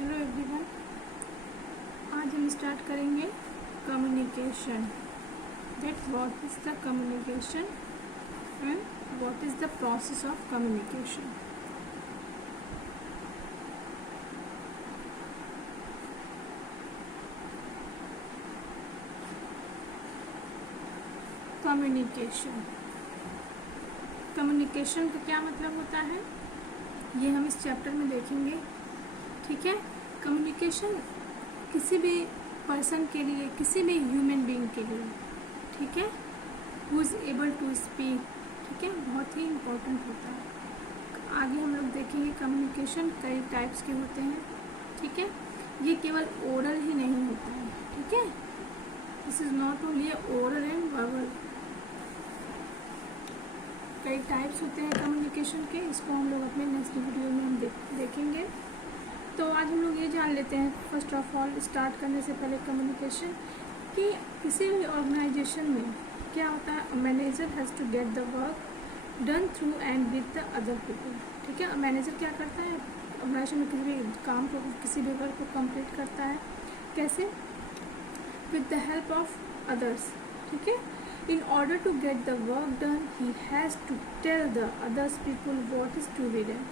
Hello everyone, आज हम start करेंगे communication. That what is the communication and what is the process of communication. Communication का क्या मतलब होता है, ये हम इस चैप्टर में देखेंगे। ठीक है, कम्युनिकेशन किसी भी पर्सन के लिए, किसी भी ह्यूमन बीइंग के लिए, ठीक है, who is able to speak, ठीक है, बहुत ही इम्पोर्टेंट होता है। आगे हम लोग देखेंगे कम्युनिकेशन कई टाइप्स के होते हैं। ठीक है, ये केवल ओरल ही नहीं होता है। ठीक है, this is not only oral and verbal. कई टाइप्स होते हैं कम्युनिकेशन के, इसको हम लोग अपने नेक्स्ट वीडियो में हम देखेंगे। तो आज हम लोग ये जान लेते हैं, फर्स्ट ऑफ ऑल स्टार्ट करने से पहले कम्युनिकेशन, कि किसी भी ऑर्गेनाइजेशन में क्या होता है, manager has to get the work done through and with the other people. ठीक है, मैनेजर क्या करता है, ऑर्गेनाइजेशन में किसी भी काम को, किसी भी वर्क को कंप्लीट करता है, कैसे, with the help of others. ठीक है, in order to get the work done he has to tell the others people what is to be done।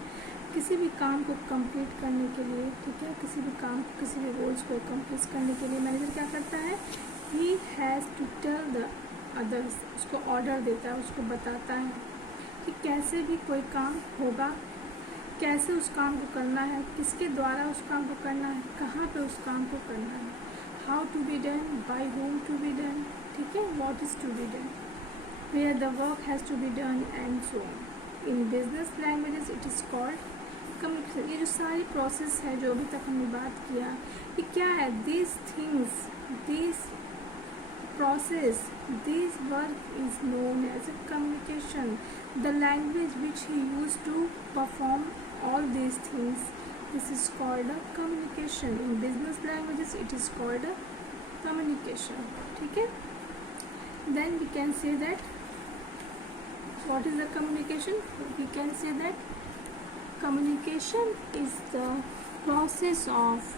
किसी भी काम को कंप्लीट करने के लिए, ठीक है, किसी भी काम, किसी भी रोल्स को कंप्लीट करने के लिए मैनेजर क्या करता है, he has to tell the others, उसको ऑर्डर देता है, उसको बताता है कि कैसे भी कोई काम होगा, कैसे उस काम को करना है, किसके द्वारा उस काम को करना है, कहाँ पे उस काम को करना है, how to be done, by whom to be done, ठीक है, what is to be done, where the work has to be done and so on। in business languages it is called communication। ये जो सारी process है जो अभी तक हमने बात किया, ये क्या है, these things, these process, this work is known as a communication। the language which he used to perform all these things, this is called a communication। in business languages it is called a communication। ठीक है, then we can say that what is the communication, we can say that communication is the process of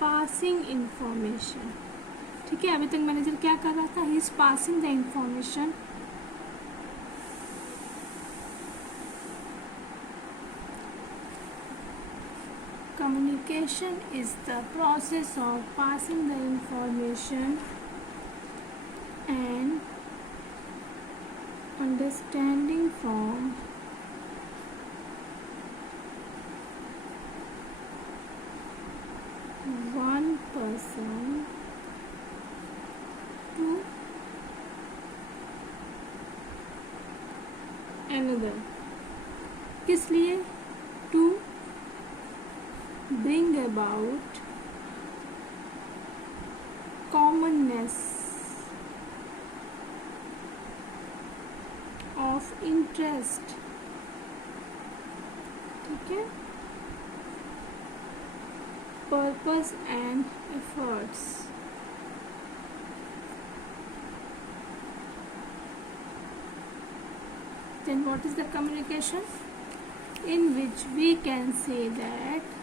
passing information। ठीक है, अभी तक manager क्या कर रहा था, he is passing the information communication is the process of passing the information and understanding from one person to another। किस लिए, to bring about commonness of interest। ठीक है, purpose and efforts। then what is the communication, in which we can say that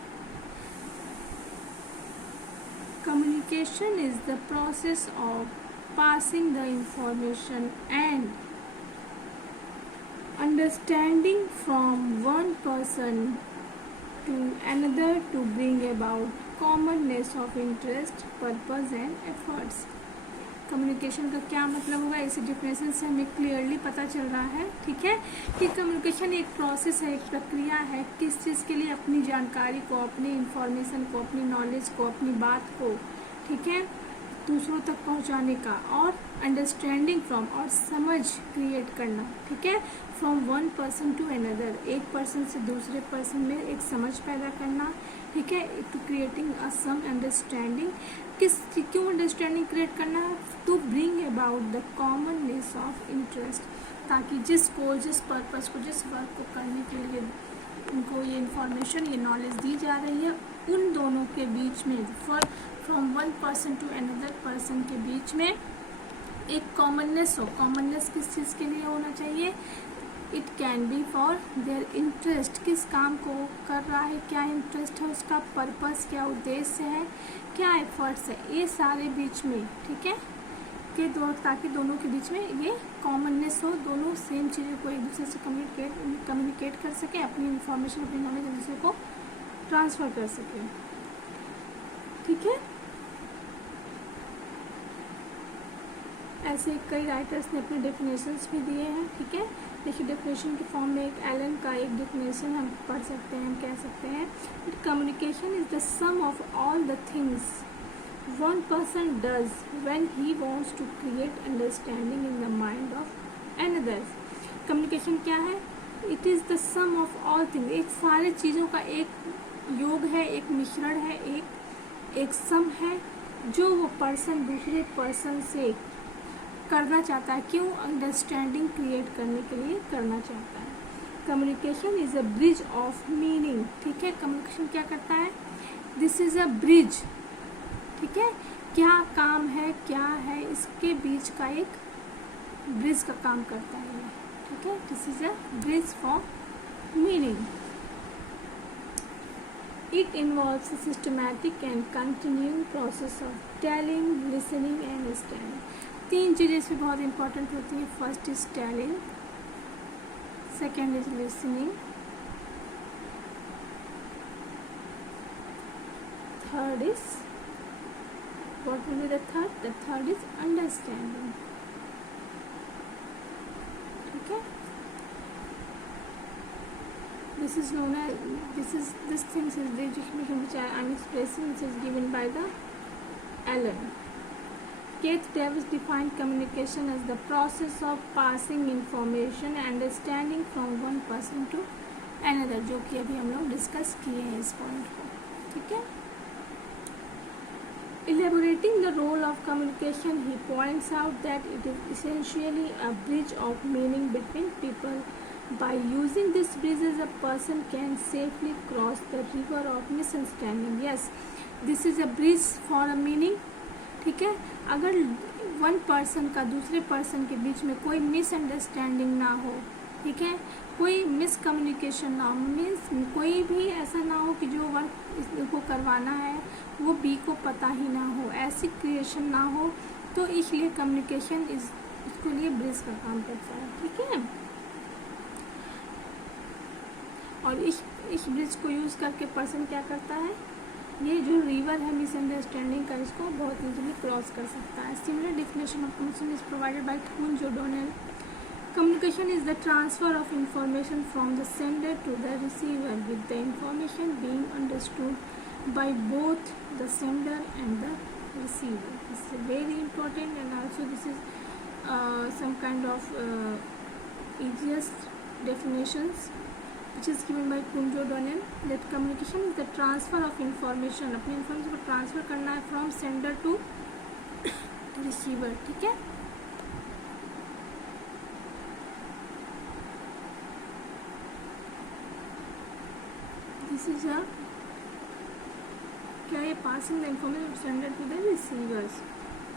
communication is the process of passing the information and understanding from one person to another to bring about commonness of interest, purpose and efforts। Communication का क्या मतलब होगा, इसी definition से हमें clearly पता चल रहा है, ठीक है, कि कम्युनिकेशन एक प्रोसेस है, एक प्रक्रिया है, किस चीज़ के लिए, अपनी जानकारी को, अपनी इंफॉर्मेशन को, अपनी नॉलेज को, अपनी बात को, ठीक है, दूसरों तक पहुंचाने का, और अंडरस्टैंडिंग फ्रॉम, और समझ क्रिएट करना, ठीक है, from one person to another, एक पर्सन से दूसरे पर्सन में एक समझ पैदा करना, ठीक है, to creating a some understanding. क्यों अंडरस्टैंडिंग क्रिएट करना है, to bring about the commonness of interest, ताकि जिसको, जिस पर्पस को, जिस वर्क को करने के लिए उनको ये इन्फॉर्मेशन, ये नॉलेज दी जा रही है, उन दोनों के बीच में, from one person to another person के बीच में एक कॉमननेस हो। कॉमननेस किस चीज़ के लिए होना चाहिए? It can be for their interest, किस काम को कर रहा है, क्या इंटरेस्ट है उसका, पर्पस क्या, उद्देश्य है, क्या एफर्ट्स है, ये सारे बीच में, ठीक है, कि ताकि दोनों के बीच में ये कॉमननेस हो, दोनों सेम चीज़ों को एक दूसरे से कम्युनिकेट कर सके, अपनी इंफॉर्मेशन, अपनी नॉलेज एक दूसरे को ट्रांसफ़र कर सके, ठीक है। ऐसे कई राइटर्स ने अपने डेफिनेशंस भी दिए हैं, ठीक है। देखिए डेफिनेशन के फॉर्म में एक एलन का एक डेफिनेशन हम पढ़ सकते हैं, हम कह सकते हैं, communication is the sum of all the things one person does when he wants to create understanding in the mind of another. Communication क्या है? It is the sum of all things. एक सारे चीज़ों का एक योग है, एक मिश्रण है, एक सम है जो वो पर्सन दूसरे पर्सन से करना चाहता है। क्यों? अंडरस्टैंडिंग क्रिएट करने के लिए करना चाहता है। Communication is a bridge of meaning, ठीक है। कम्युनिकेशन क्या करता है? दिस इज अ ब्रिज, ठीक है। क्या काम है, क्या है, इसके बीच का एक ब्रिज का काम करता है, ठीक है। This is a bridge for meaning. It involves a systematic and continuing process of telling, listening and understanding. तीन चीज़ें इसमें बहुत इंपॉर्टेंट होती हैं। First is telling, second is listening, third is what will be the third? The third is understanding, ठीक है। This is known as this thing is the definition which I am expressing, which is given by the Allen. Keith Davis defined communication as the process of passing information and understanding from one person to another, जो कि अभी हम लोग discuss किए हैं इस point को, ठीक है। Elaborating the role of communication, he points out that it is essentially a bridge of meaning between people. By using this bridges, a person can safely cross the river of misunderstanding. Yes, this is a bridge for a meaning, ठीक है। अगर one person का दूसरे person के बीच में कोई misunderstanding ना हो, ठीक है, कोई मिसकम्युनिकेशन ना हो, मीन्स कोई भी ऐसा ना हो कि जो वर्क को करवाना है वो बी को पता ही ना हो, ऐसी क्रिएशन ना हो, तो इसलिए कम्युनिकेशन इसके लिए ब्रिज का काम करता है, ठीक है। और इस ब्रिज को यूज़ करके पर्सन क्या करता है, ये जो रिवर है मिसअंडरस्टैंडिंग का, इसको बहुत इजीली क्रॉस कर सकता है। Similar definition of communication is provided by Koontz O'Donnell. Communication is the transfer of information from the sender to the receiver, with the information being understood by both the sender and the receiver. This is very important, and also this is some kind of easiest definitions which is given by Kunjo Donnell, that communication is the transfer of information, अपनी information को transfer करना है from sender to receiver, ठीक है। This is a क्या ये passing the information of sender to the receivers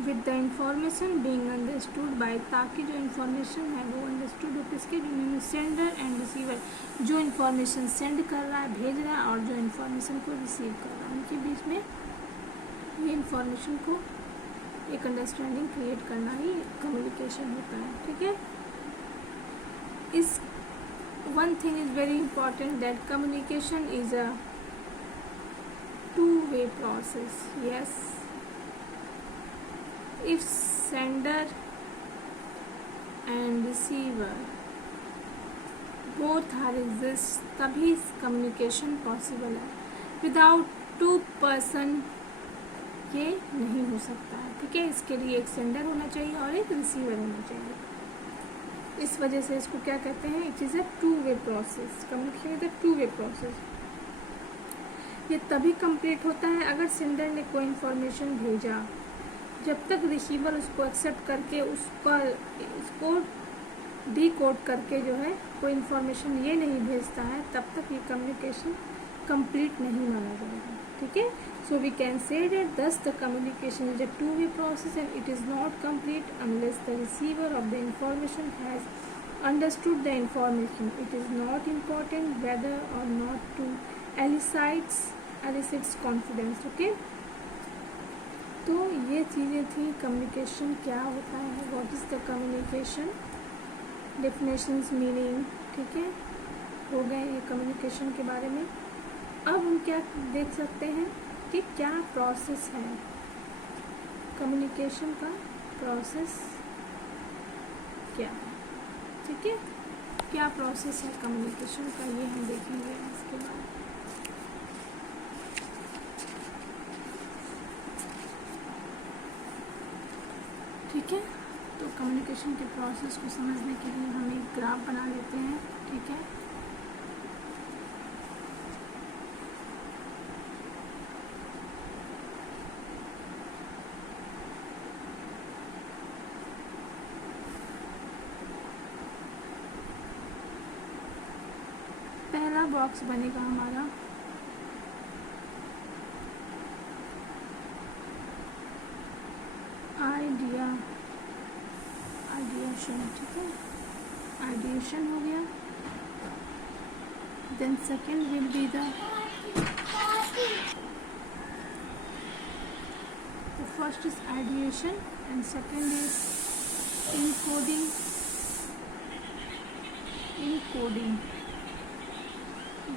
with the information being understood by, ताकि जो information है वो understood हो किसके, जो sender and receiver, जो information send कर रहा है, भेज रहा है, और जो information को receive कर रहा है, उनके बीच में ये information को एक अंडरस्टैंडिंग क्रिएट करना ही कम्युनिकेशन होता है, ठीक है। इस one thing is very important, that communication is a two-way process. Yes, if sender and receiver both are exist, तभी communication possible है। Without two person ये नहीं हो सकता है, ठीक है। इसके लिए एक सेंडर होना चाहिए और एक रिसीवर होना चाहिए। इस वजह से इसको क्या कहते हैं, it is a two way process. Communication is a two way process. ये तभी कंप्लीट होता है अगर सेंडर ने कोई इन्फॉर्मेशन भेजा, जब तक रिसीवर उसको एक्सेप्ट करके उसको डीकोड करके जो है कोई इन्फॉर्मेशन ये नहीं भेजता है, तब तक ये कम्युनिकेशन कंप्लीट नहीं माना जाएगा, ठीक है. So we can say that thus the communication is a two-way process and it is not complete unless the receiver of the information has understood the information. It is not important whether or not to elicits confidence. Okay. तो ये चीज़ें थी. Communication क्या होता है, what is the communication, definitions, meaning. ठीक है, हो गए ये कम्युनिकेशन के बारे में. अब हम क्या देख सकते हैं कि क्या प्रोसेस है कम्युनिकेशन का, प्रोसेस क्या है. ठीक है, क्या प्रोसेस है कम्युनिकेशन का, ये हम देखेंगे इसके बाद. ठीक है, तो कम्युनिकेशन के प्रोसेस को समझने के लिए हम एक ग्राफ बना लेते हैं. ठीक है, पहला बॉक्स बनेगा हमारा आइडिएशन. ठीक है, आइडिएशन हो गया. Then second will be the first is ideation and second is encoding.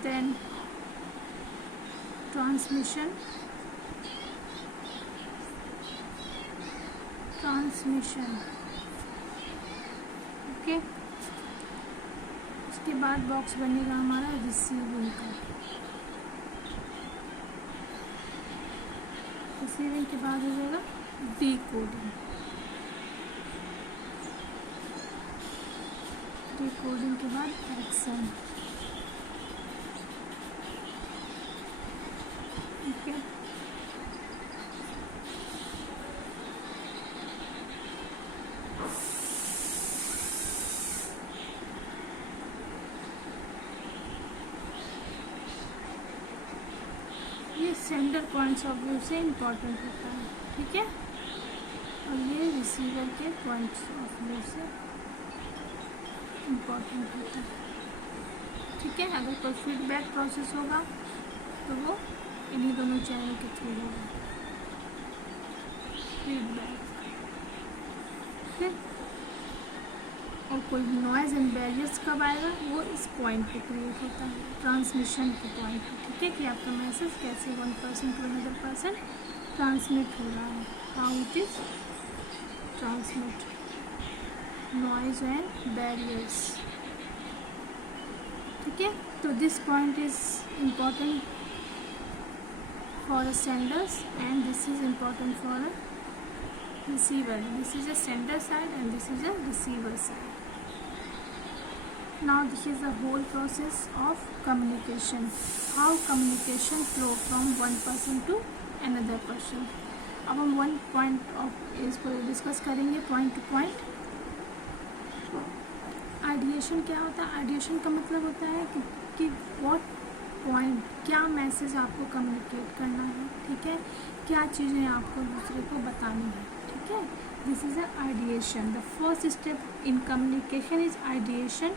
Then transmission. Okay, उसके बाद बॉक्स बनेगा हमारा रिसीविंग का. रिसीविंग के बाद हो जाएगा डिकोडिंग. डिकोडिंग के बाद एक्शन. Okay. ये सेंडर पॉइंट्स ऑफ व्यू से इम्पोर्टेंट होता है. ठीक है, और ये रिसीवर के पॉइंट्स ऑफ व्यू से इम्पोर्टेंट होता है. ठीक है, अगर कोई फीडबैक प्रोसेस होगा तो वो इन्हीं दोनों चैनल के थ्रू होगा फीडबैक. फिर और कोई नॉइज़ एंड बैरियर्स कब आएगा, वो इस पॉइंट पे क्रिएट होता है, ट्रांसमिशन के पॉइंट पे. ठीक है, कि आपका मैसेज कैसे one person to another person transmit हो रहा है, how it is transmit, noise and barriers. ठीक है, तो this point is important for the senders and this is important for a receiver. This is a sender side and this is a receiver side. Now this is the whole process of communication, how communication flow from one person to another person. अब हम one point of इसको discuss करेंगे point two point. Ideation क्या होता है, ideation का मतलब होता है कि व्हाट पॉइंट, क्या मैसेज आपको कम्युनिकेट करना है. ठीक है, क्या चीज़ें आपको दूसरे को बतानी है. ठीक है, this is a ideation. The first step in communication is ideation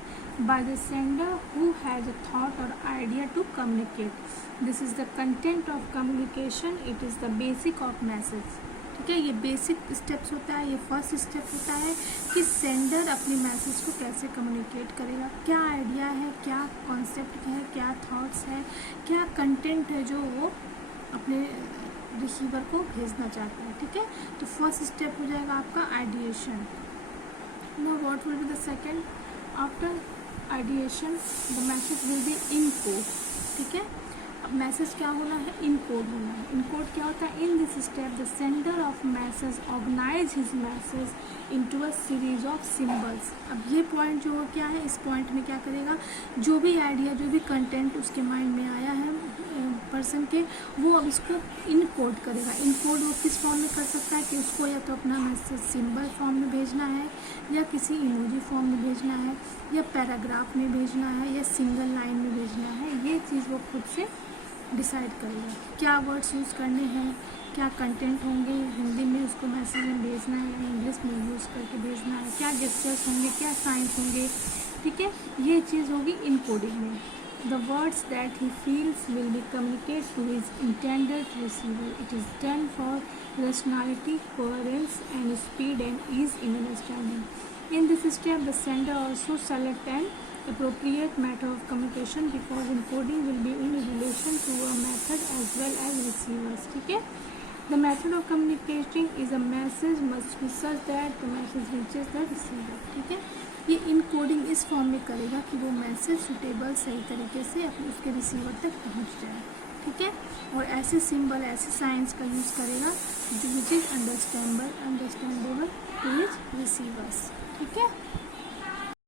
by the sender who has a thought और idea to communicate. This is the content of communication. It is the basic of message. ठीक है, ये basic steps होता है, ये first step होता है कि सेंडर अपनी मैसेज को कैसे कम्युनिकेट करेगा, क्या आइडिया है, क्या कॉन्सेप्ट है, क्या थॉट्स है, क्या कंटेंट है जो वो अपने रिसीवर को भेजना चाहता है. ठीक है, तो फर्स्ट स्टेप हो जाएगा आपका ideation. Now what will be the second after ideation, the message will be encode. ठीक है, अब मैसेज क्या होना है, इनकोड होना है. इनकोड क्या होता है, in this step the sender of message organise his message into a series of symbols. अब ये पॉइंट जो क्या है, इस पॉइंट में क्या करेगा, जो भी आइडिया, जो भी कंटेंट उसके माइंड में आया है पर्सन के, वो अब इसको इनकोड करेगा. इनकोड वो किस फॉर्म में कर सकता है कि उसको या तो अपना मैसेज सिंबल फॉर्म में भेजना है, या किसी इमोजी फॉर्म में भेजना है, या पैराग्राफ में भेजना है, या सिंगल लाइन में भेजना है. ये चीज़ वो खुद से डिसाइड करेगा क्या वर्ड्स यूज़ करने हैं, क्या कंटेंट होंगे, हिंदी में उसको मैसेज में भेजना है या इंग्लिश में यूज़ करके भेजना है, क्या जेस्चर्स होंगे, क्या साइंस होंगे, ठीक है। ये चीज़ होगी इनकोडिंग में। The words that he feels will be communicate to his intended receiver. It is done for rationality, coherence and speed and ease in understanding. In this step, the sender also select an appropriate method of communication because encoding will be in relation to a method as well as receivers. ठीक है। The method of communicating is a message must be such that the message reaches the receiver. ठीक है। ये encoding इस form में करेगा कि वो मैसेज सुटेबल सही तरीके से उसके रिसीवर तक पहुंच जाए, ठीक है। और ऐसे सिंबल, ऐसे साइंस का यूज़ करेगा which is understandable to his receivers, ठीक है।